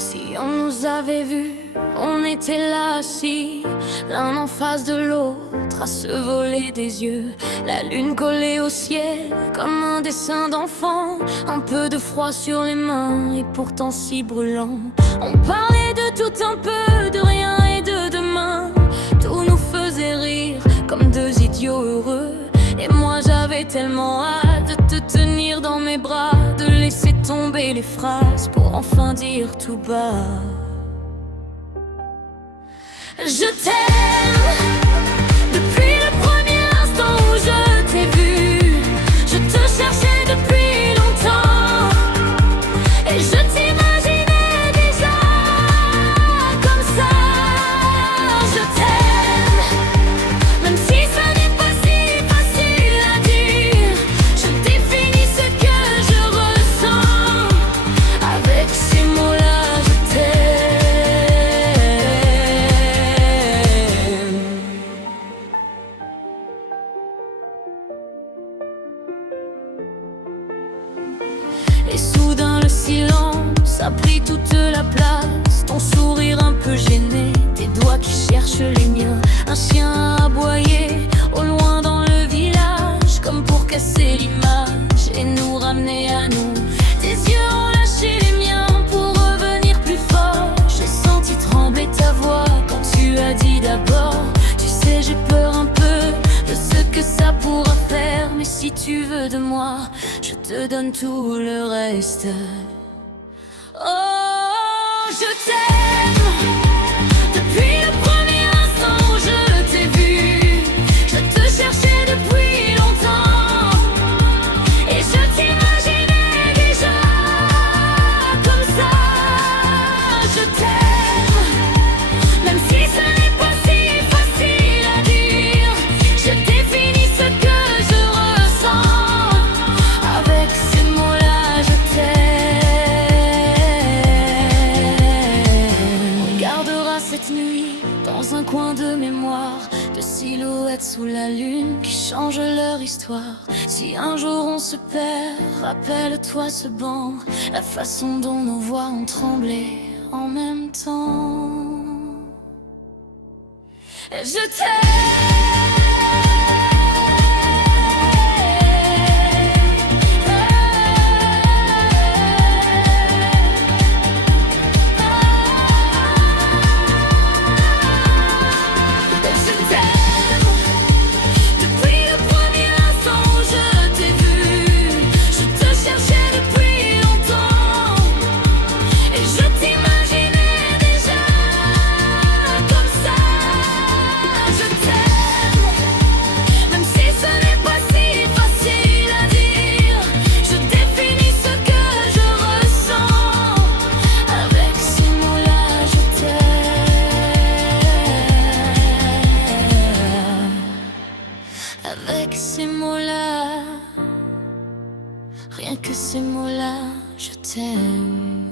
Si on nous avait vus, on était là assis, l'un en face de l'autre, à se voler des yeux. La lune collée au ciel, comme un dessin d'enfant. Un peu de froid sur les mains, et pourtant si brûlant. On parlait de tout un peu, de rien et de demain. Tout nous faisait rire, comme deux idiots heureux. Et moi j'avais tellement hâte de te tenir dans mes bras, de laisser tomber les phrases pour enfin dire tout bas: je t'aime. Depuis le premier instant où je t'ai vu, je te cherchais depuis longtemps. Et je t'imaginais déjà comme ça. Je t'aime, même si ce n'est pas si facile à dire. Je définis ce que je ressens avec ces mots-là: je t'aime. Et soudain le silence a pris toute la place. Ton sourire un peu gêné, tes doigts qui cherchent les miens. Un chien a aboyé au loin dans le village, comme pour casser l'image et nous ramener à nous. Tes yeux ont lâché les miens pour revenir plus fort. J'ai senti trembler ta voix quand tu as dit d'abord: tu sais, j'ai peur un peu de ce que ça pourra faire, mais si tu veux de moi, je te donne tout le reste. Oh, je t'aime. Depuis le premier instant où je t'ai vu, je te cherchais depuis longtemps. Et je t'imaginais déjà comme ça. Je t'aime, même si ce n'est pas si facile à dire. Je définis ce que je ressens avec ces mots-là: je t'aime. On gardera cette nuit dans un coin de mémoire, de silhouettes sous la lune qui changent leur histoire. Si un jour on se perd, rappelle-toi ce banc, la façon dont nos voix ont tremblé en même temps. Je t'aime. Depuis le premier instant où je t'ai vu, je te cherchais depuis longtemps. Et je t'imaginais déjà comme ça. Je t'aime, même si ce n'est pas si facile à dire. Je définis ce que je ressens avec ces mots-là: je t'aime. Avec ces mots-là, rien que ces mots-là, je t'aime.